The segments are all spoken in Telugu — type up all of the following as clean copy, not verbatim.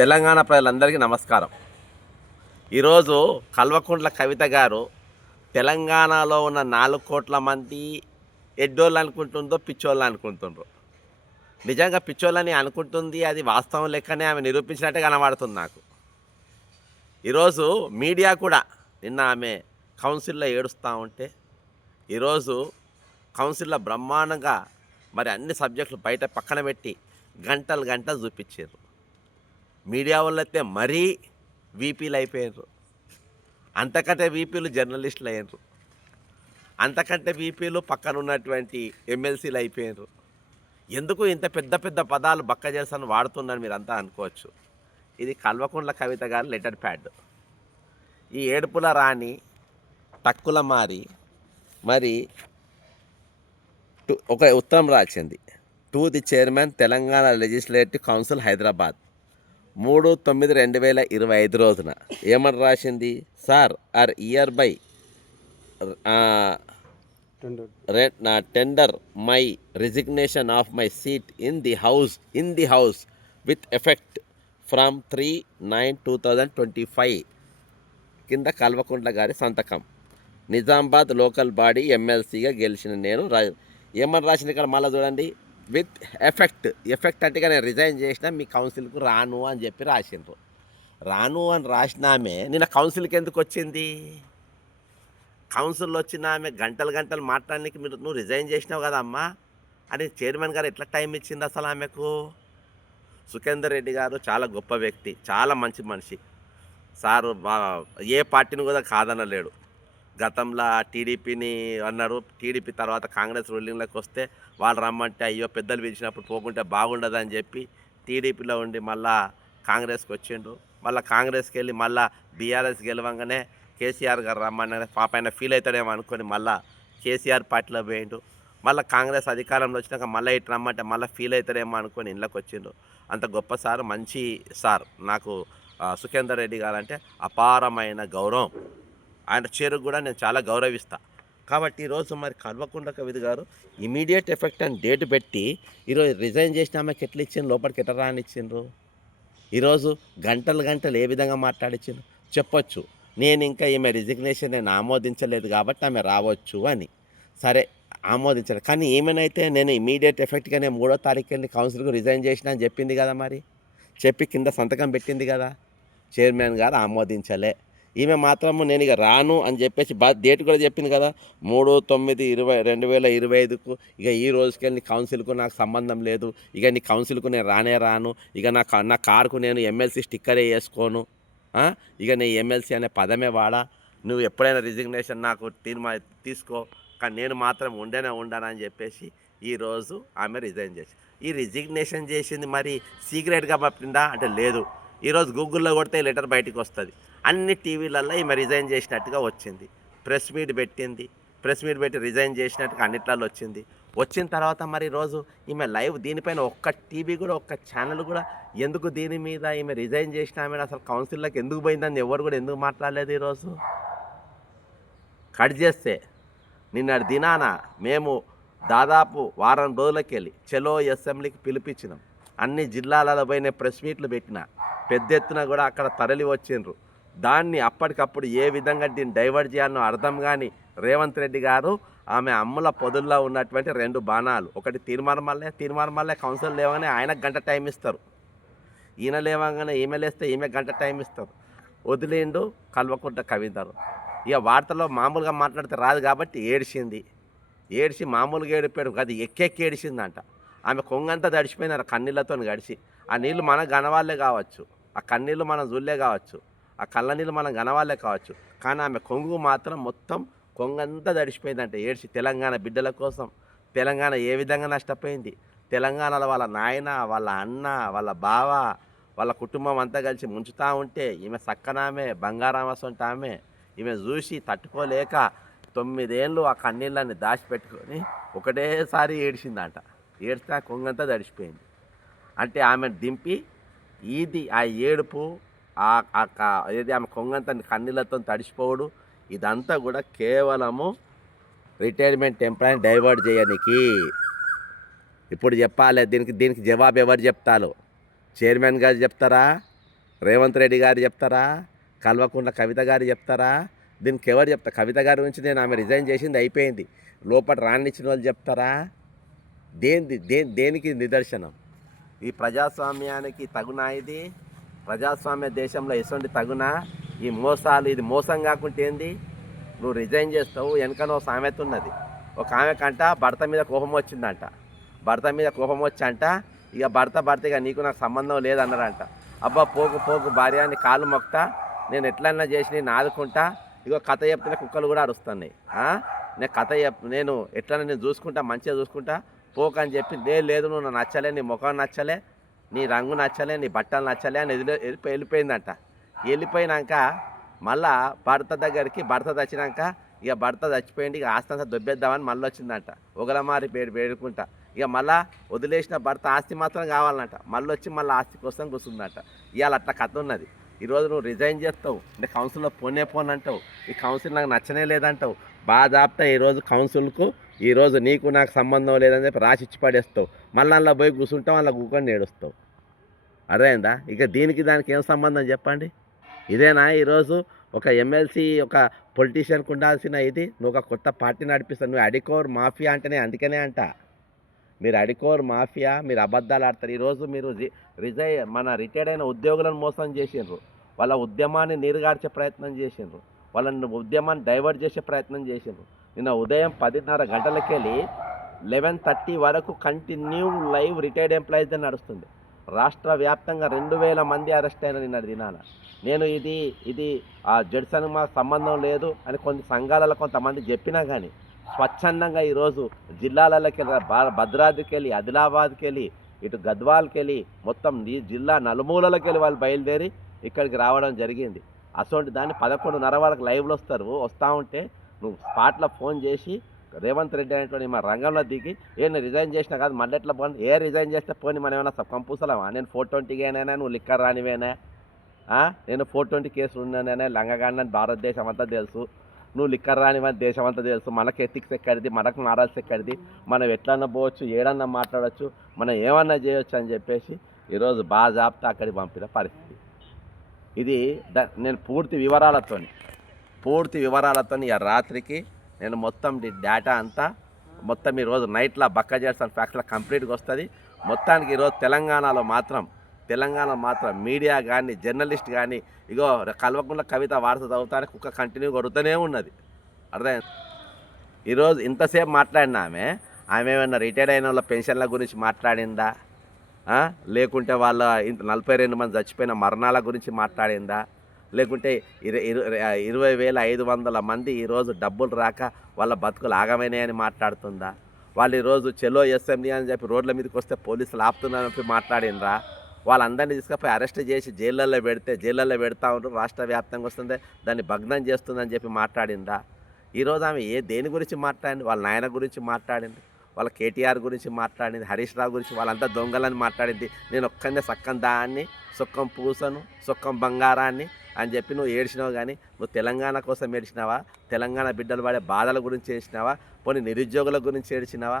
తెలంగాణ ప్రజలందరికీ నమస్కారం. ఈరోజు కల్వకుంట్ల కవిత గారు తెలంగాణలో ఉన్న 4 కోట్ల మంది ఎడ్డోళ్ళు అనుకుంటుందో పిచ్చోళ్ళు అనుకుంటుండ్రో. నిజంగా పిచ్చోళ్ళని అనుకుంటుంది, అది వాస్తవం లెక్కనే ఆమె నిరూపించినట్టే కనబడుతుంది నాకు. ఈరోజు మీడియా కూడా నిన్న ఆమె కౌన్సిల్లో ఏడుస్తూ ఉంటే, ఈరోజు కౌన్సిల్లో బ్రహ్మాండంగా మరి అన్ని సబ్జెక్టులు బయట పక్కన పెట్టి గంటలు గంటలు చూపించారు. మీడియా వాళ్ళైతే మరీ వీపీలు అయిపోయారు. అంతకంటే వీపీలు జర్నలిస్టులు అయ్యారు. అంతకంటే వీపీలు పక్కన ఉన్నటువంటి ఎమ్మెల్సీలు అయిపోయారు. ఎందుకు ఇంత పెద్ద పెద్ద పదాలు బక్క చేస్తాను వాడుతున్నాను మీరంతా అనుకోవచ్చు. ఇది కల్వకుంట్ల కవిత గారి లెటర్ ప్యాడ్. ఈ ఏడుపుల రాణి టక్కుల మారి మరి ఒక ఉత్తరం రాసింది. To the chairman Telangana legislative council Hyderabad 3/9/2025 రోజున ఏమని రాసింది? Sir I hereby tender my resignation of my seat in the house with effect from 3/9/2025 కింద కల్వకుంట్ల గారి సంతకం. నిజామాబాద్ లోకల్ బాడీ ఎమ్మెల్సీగా గెలిచిన నేను ఏమని రాసింది ఇక్కడ మళ్ళీ చూడండి. విత్ ఎఫెక్ట్ అంటే నేను రిజైన్ చేసిన, మీ కౌన్సిల్కు రాను అని చెప్పి రాసిండ్రు. రాను అని రాసిన ఆమె నిన్న కౌన్సిల్కి ఎందుకు వచ్చింది? కౌన్సిల్లో వచ్చిన ఆమె గంటలు గంటలు మాట్లాడడానికి నువ్వు రిజైన్ చేసినావు కదమ్మా అని చైర్మన్ గారు ఎట్లా టైం ఇచ్చింది అసలు ఆమెకు? సుఖేందర్ రెడ్డి గారు చాలా గొప్ప వ్యక్తి, చాలా మంచి మనిషి. సారు ఏ పార్టీని కూడా కాదనలేడు. గతంలో టీడీపీని అన్నారు, టీడీపీ తర్వాత కాంగ్రెస్ రూలింగ్లోకి వస్తే వాళ్ళు రమ్మంటే అయ్యో పెద్దలు పిలిచినప్పుడు పోకుంటే బాగుండదని చెప్పి టీడీపీలో ఉండి మళ్ళా కాంగ్రెస్కి వచ్చిండు. మళ్ళీ కాంగ్రెస్కి వెళ్ళి మళ్ళీ బీఆర్ఎస్ గెలవంగానే కేసీఆర్ గారు రమ్మని పాపైన ఫీల్ అవుతాడేమో అనుకొని మళ్ళీ కేసీఆర్ పార్టీలో పోయిండు. మళ్ళీ కాంగ్రెస్ అధికారంలో వచ్చినాక మళ్ళీ ఇటు రమ్మంటే మళ్ళీ ఫీల్ అవుతాడేమో అనుకొని ఇంట్లోకి వచ్చిండు. అంత గొప్ప సార్, మంచి సార్. నాకు సుఖేందర్ రెడ్డి గారు అంటే అపారమైన గౌరవం. ఆయన చేరుకు కూడా నేను చాలా గౌరవిస్తా. కాబట్టి ఈరోజు మరి కల్వకుంట్ల కవిత గారు ఇమీడియట్ ఎఫెక్ట్ అని డేట్ పెట్టి ఈరోజు రిజైన్ చేసిన ఆమెకి ఎట్లా ఇచ్చిండ్రు, లోపలికి ఎట్లా రానిచ్చిండ్రు? ఈరోజు గంటలు గంటలు ఏ విధంగా మాట్లాడిచ్చిండ్రు చెప్పొచ్చు. నేను ఇంకా ఈమె రిజిగ్నేషన్ నేను ఆమోదించలేదు కాబట్టి ఆమె రావచ్చు అని. సరే ఆమోదించలేదు, కానీ ఏమైనా నేను ఇమీడియట్ ఎఫెక్ట్గా నేను 3వ తారీఖు వెళ్ళి కౌన్సిల్కు రిజైన్ చేసిన అని చెప్పింది కదా, మరి చెప్పి కింద సంతకం పెట్టింది కదా. చైర్మన్ గారు ఆమోదించలే. ఈమె మాత్రము నేను ఇక రాను అని చెప్పేసి డేట్ కూడా చెప్పింది కదా, 3/9/2025కు ఇక ఈ రోజుకి నీ కౌన్సిల్కు నాకు సంబంధం లేదు, ఇక నీ కౌన్సిల్కు నేను రాను, ఇక నా కారుకు నేను ఎమ్మెల్సీ స్టిక్కరే వేసుకోను, ఇక నీ ఎమ్మెల్సీ అనే పదమే వాడా, నువ్వు ఎప్పుడైనా రిజిగ్నేషన్ నాకు తీసుకో, కానీ నేను మాత్రం ఉండనని చెప్పేసి ఈరోజు ఆమె రిజైన్ చేసి ఈ రిజిగ్నేషన్ చేసింది మరి సీక్రెట్గా పంపిందా అంటే లేదు. ఈరోజు గూగుల్లో కొడితే లెటర్ బయటికి వస్తుంది. అన్ని టీవీలలో ఈమె రిజైన్ చేసినట్టుగా వచ్చింది. ప్రెస్ మీట్ పెట్టి రిజైన్ చేసినట్టుగా అన్నిట్లలో వచ్చిన తర్వాత మరి ఈరోజు ఈమె లైవ్ దీనిపైన ఒక్క టీవీ కూడా, ఒక్క ఛానల్ కూడా ఎందుకు దీని మీద ఈమె రిజైన్ చేసిన ఆమె అసలు కౌన్సిల్లోకి ఎందుకు పోయిందని ఎవరు కూడా ఎందుకు మాట్లాడలేదు? ఈరోజు కట్ చేస్తే నిన్నటి దినాన మేము దాదాపు వారం రోజులకి వెళ్ళి చలో అసెంబ్లీకి పిలిపించినాం. అన్ని జిల్లాలలో పోయిన ప్రెస్ మీట్లు పెట్టిన పెద్ద ఎత్తున కూడా అక్కడ తరలి వచ్చిండ్రు. దాన్ని అప్పటికప్పుడు ఏ విధంగా దీన్ని డైవర్ట్ చేయాలనో అర్థం కానీ రేవంత్ రెడ్డి గారు ఆమె అమ్ముల పొదుల్లో ఉన్నటువంటి 2 బాణాలు, ఒకటి తీర్మానమల్లే కౌన్సిల్ లేవగానే ఆయనకు గంట టైం ఇస్తారు, ఈయన లేవగానే ఈమె లేస్తే ఈమె గంట టైం ఇస్తారు. వదిలేండు కల్వకుంట్ల కవితరు. ఇక వార్తలో మామూలుగా మాట్లాడితే రాదు కాబట్టి ఏడిచి మామూలుగా ఏడిపోయాడు, అది ఎక్కెక్కి ఏడిచిందంట. ఆమె కొంగంతా తడిచిపోయినారు కన్నీళ్ళతో గడిచి. ఆ నీళ్ళు మనం గనవాళ్ళే కావచ్చు, ఆ కన్నీళ్ళు మనం చూడలే కావచ్చు, ఆ కళ్ళ నీళ్ళు మనం గనవాళ్ళే కావచ్చు, కానీ ఆమె కొంగు మాత్రం మొత్తం కొంగంతా తడిచిపోయిందంటే ఏడ్చి. తెలంగాణ బిడ్డల కోసం తెలంగాణ ఏ విధంగా నష్టపోయింది, తెలంగాణలో వాళ్ళ నాయన, వాళ్ళ అన్న, వాళ్ళ బావ, వాళ్ళ కుటుంబం అంతా కలిసి ముంచుతూ ఉంటే ఈమె సక్కనామె బంగారామసంట ఆమె ఈమె చూసి తట్టుకోలేక 9 ఏళ్ళు ఆ కన్నీళ్ళని దాచిపెట్టుకొని ఒకటేసారి ఏడిచిందంట. ఏడిస్తే ఆ కొంగంతా తడిచిపోయింది. అంటే ఆమెను దింపి ఇది ఆ ఏడుపు, ఏది ఆమె కొంగంతా కన్నీళ్ళతో తడిచిపోవడు, ఇదంతా కూడా కేవలము రిటైర్మెంట్ ఎంప్లాయీని డైవర్ట్ చేయడానికి. ఇప్పుడు చెప్పాలి దీనికి జవాబు ఎవరు చెప్తారు? చైర్మన్ గారు చెప్తారా? రేవంత్ రెడ్డి గారు చెప్తారా? కల్వకుంట్ల కవిత గారు చెప్తారా? దీనికి ఎవరు చెప్తారు? కవిత గారి గురించి నేను ఆమె రిజైన్ చేసింది అయిపోయింది, లోపల రానిచ్చిన వాళ్ళు చెప్తారా? దేనికి నిదర్శనం? ఈ ప్రజాస్వామ్యానికి తగునా ఇది? ప్రజాస్వామ్య దేశంలో ఎటువంటి తగునా? ఈ మోసాలు, ఇది మోసం కాకుంటే ఏంది? నువ్వు రిజైన్ చేస్తావు, వెనకనో సామెత ఉన్నది. ఒక ఆమెకంట భర్త మీద కోపం వచ్చిందంట. భర్త మీద కోపం వచ్చంట, ఇక భర్త ఇక నీకు నాకు సంబంధం లేదన్నారంట. అబ్బా పోకు భార్య అని కాళ్ళు మొక్తా, నేను ఎట్లన్నా చేసి నేను ఆదుకుంటా, ఇగో కథ చెప్తున్న కుక్కలు కూడా అరుస్తున్నాయి. నేను ఎట్లన్నా నేను చూసుకుంటా, మంచిగా చూసుకుంటా, పోకు అని చెప్పి లేదు నువ్వు నాకు నచ్చలే, నీ ముఖం నచ్చలే, నీ రంగు నచ్చలే, నీ బట్టలు నచ్చలే అని వెళ్ళిపోయిందంట. వెళ్ళిపోయినాక మళ్ళా భర్త దగ్గరికి భర్త చచ్చినాక, ఇక భర్త చచ్చిపోయింది, ఇక ఆస్తి అంతా దొబ్బేద్దామని మళ్ళీ వచ్చిందంట. ఒకలమారి వేడుకుంటా, ఇక మళ్ళా వదిలేసిన భర్త ఆస్తి మాత్రం కావాలన్నట. మళ్ళీ వచ్చి మళ్ళీ ఆస్తి కోసం కూర్చుందంట. ఇవాళ అట్లా కథ ఉన్నది. ఈరోజు నువ్వు రిజైన్ చేస్తావు, అంటే కౌన్సిల్లో పోనంటావు, ఈ కౌన్సిల్ నాకు నచ్చనే లేదంటావు. బాధాప్తా ఈరోజు కౌన్సిల్కు ఈరోజు నీకు నాకు సంబంధం లేదని చెప్పి రాసి ఇచ్చి పడేస్తావు. మళ్ళీ అందులో పోయి కూర్చుంటావు, అందులో కూకొని ఏడుస్తావు. అర్థమైందా? ఇక దానికి ఏం సంబంధం చెప్పండి? ఇదేనా ఈరోజు ఒక ఎమ్మెల్సీ, ఒక పొలిటీషియన్కి ఉండాల్సిన ఇది? నువ్వు ఒక కొత్త పార్టీ నడిపిస్తావు. నువ్వు అడికోర్ మాఫియా అంటేనే అందుకనే అంట, మీరు అడికోర్ మాఫియా, మీరు అబద్ధాలు ఆడతారు. ఈరోజు మీరు మన రిటైర్డ్ అయిన ఉద్యోగులను మోసం చేసిండ్రు, వాళ్ళ ఉద్యమాన్ని నీరుగార్చే ప్రయత్నం చేసిండ్రు, వాళ్ళని ఉద్యమాన్ని డైవర్ట్ చేసే ప్రయత్నం చేసిండ్రు. నిన్న ఉదయం 10:30 గంటలకి వెళ్ళి 11:30 వరకు కంటిన్యూ లైవ్ రిటైర్డ్ ఎంప్లాయీస్ నడుస్తుంది. రాష్ట్ర వ్యాప్తంగా 2000 మంది అరెస్ట్ అయిన నిన్న దినాన. నేను ఇది ఆ జడ్సన్ మాకు సంబంధం లేదు అని కొన్ని సంఘాలలో కొంతమంది చెప్పినా కానీ స్వచ్ఛందంగా ఈరోజు జిల్లాలకి వెళ్ళి, భద్రాద్రికి వెళ్ళి, ఆదిలాబాద్కి వెళ్ళి, ఇటు గద్వాల్కి వెళ్ళి, మొత్తం ఈ జిల్లా నలుమూలకి వెళ్ళి వాళ్ళు బయలుదేరి ఇక్కడికి రావడం జరిగింది. అటువంటి దాన్ని 11:30 వరకు లైవ్లో వస్తూ ఉంటే నువ్వు స్పాట్లో ఫోన్ చేసి రేవంత్ రెడ్డి అనేటువంటి మా రంగంలో దిగి నేను రిజైన్ చేసినా కాదు, మళ్ళీ ఎట్లా పోనీ, రిజైన్ చేస్తే పోనీ మనం ఏమైనా కంపూసలామా? నేను 420 నువ్వు లిక్కర్ రానివేనా? నేను 420 కేసులు ఉన్నానే, లంగగాడిని భారతదేశం అంతా తెలుసు, నువ్వు లిక్కర్ రానివని దేశం అంతా తెలుసు. మనకు ఎథిక్స్ ఎక్కడిది, మనకు మారాల్సి ఎక్కడిది, మనం ఎట్లన్నా పోవచ్చు, ఏడన్నా మాట్లాడవచ్చు, మనం ఏమన్నా చేయొచ్చు అని చెప్పేసి ఈరోజు బాజాప్తా అక్కడికి పంపిన పరిస్థితి ఇది. నేను పూర్తి వివరాలతో ఈ రాత్రికి నేను మొత్తం డేటా అంతా మొత్తం ఈరోజు నైట్లో బక్కజేట్స్ అండ్ ఫ్యాక్ట్స్లో కంప్లీట్గా వస్తుంది. మొత్తానికి ఈరోజు తెలంగాణలో మాత్రం మీడియా కానీ, జర్నలిస్ట్ కానీ, ఇగో కల్వకుంట్ల కవిత వార్త చదువుతానే కుక్క కంటిన్యూ కొడుతూనే ఉన్నది. అర్థమైంది? ఈరోజు ఇంతసేపు మాట్లాడిన ఆమె ఏమైనా రిటైర్డ్ అయిన వాళ్ళ పెన్షన్ల గురించి మాట్లాడిందా? లేకుంటే వాళ్ళ 42 మంది చచ్చిపోయిన మరణాల గురించి మాట్లాడిందా? లేకుంటే 20,500 మంది ఈరోజు డబ్బులు రాక వాళ్ళ బతుకులు ఆగమైనాయని మాట్లాడుతుందా? వాళ్ళు ఈరోజు చెలో ఎస్ఎండి అని చెప్పి రోడ్ల మీదకి వస్తే పోలీసులు ఆపుతున్నారని చెప్పి మాట్లాడినరా? వాళ్ళందరినీ తీసుకుపోయి అరెస్ట్ చేసి జైళ్ళల్లో పెడతా ఉంటారు, రాష్ట్ర వ్యాప్తంగా వస్తుంది, దాన్ని భగ్నం చేస్తుందని చెప్పి మాట్లాడిందా? ఈరోజు ఆమె దేని గురించి మాట్లాడింది? వాళ్ళ నాయన గురించి మాట్లాడింది, వాళ్ళ కేటీఆర్ గురించి మాట్లాడింది, హరీష్ రావు గురించి, వాళ్ళంతా దొంగలని మాట్లాడింది. నేను ఒక్కనే సక్కం దాన్ని, సొక్కం పూసను, సొక్కం బంగారాన్ని అని చెప్పి నువ్వు ఏడ్చినావు. కానీ నువ్వు తెలంగాణ కోసం ఏడ్చినావా? తెలంగాణ బిడ్డలు పడే బాధల గురించి ఏడ్చినావా? పోనీ నిరుద్యోగుల గురించి ఏడ్చినావా?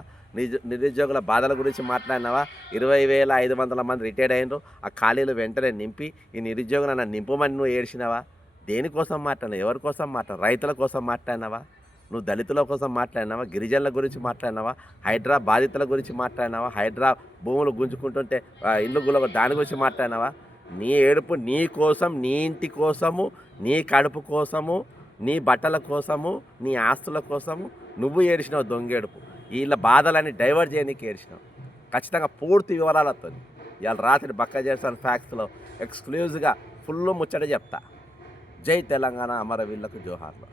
నిరుద్యోగుల బాధల గురించి మాట్లాడినావా? 20,500 మంది రిటైర్డ్ అయినరు, ఆ ఖాళీలు వెంటనే నింపి ఈ నిరుద్యోగులను నింపమని నువ్వు ఏడ్చినావా? దేనికోసం మాట్లాడినావు? ఎవరి కోసం మాట్లాడినావు? రైతుల కోసం మాట్లాడినావా? నువ్వు దళితుల కోసం మాట్లాడినావా? గిరిజనుల గురించి మాట్లాడినావా? హైడ్రా బాధితుల గురించి మాట్లాడినావా? హైడ్రా భూములు గుంజుకుంటుంటే ఇల్లు గుల దాని గురించి మాట్లాడినావా? నీ ఏడుపు నీ కోసం, నీ ఇంటి కోసము, నీ కడుపు కోసము, నీ బట్టల కోసము, నీ ఆస్తుల కోసము నువ్వు ఏడిచినావు దొంగేడుపు. వీళ్ళ బాధలని డైవర్ట్ చేయడానికి ఏడిచినావు. ఖచ్చితంగా పూర్తి వివరాలతో ఇవాళ రాత్రి బక్కజేట్స్ అండ్ ఫ్యాక్ట్స్లో ఎక్స్క్లూజివ్గా ఫుల్ ముచ్చట చెప్తా. జై తెలంగాణ, అమరవీరులకు జోహార్లు.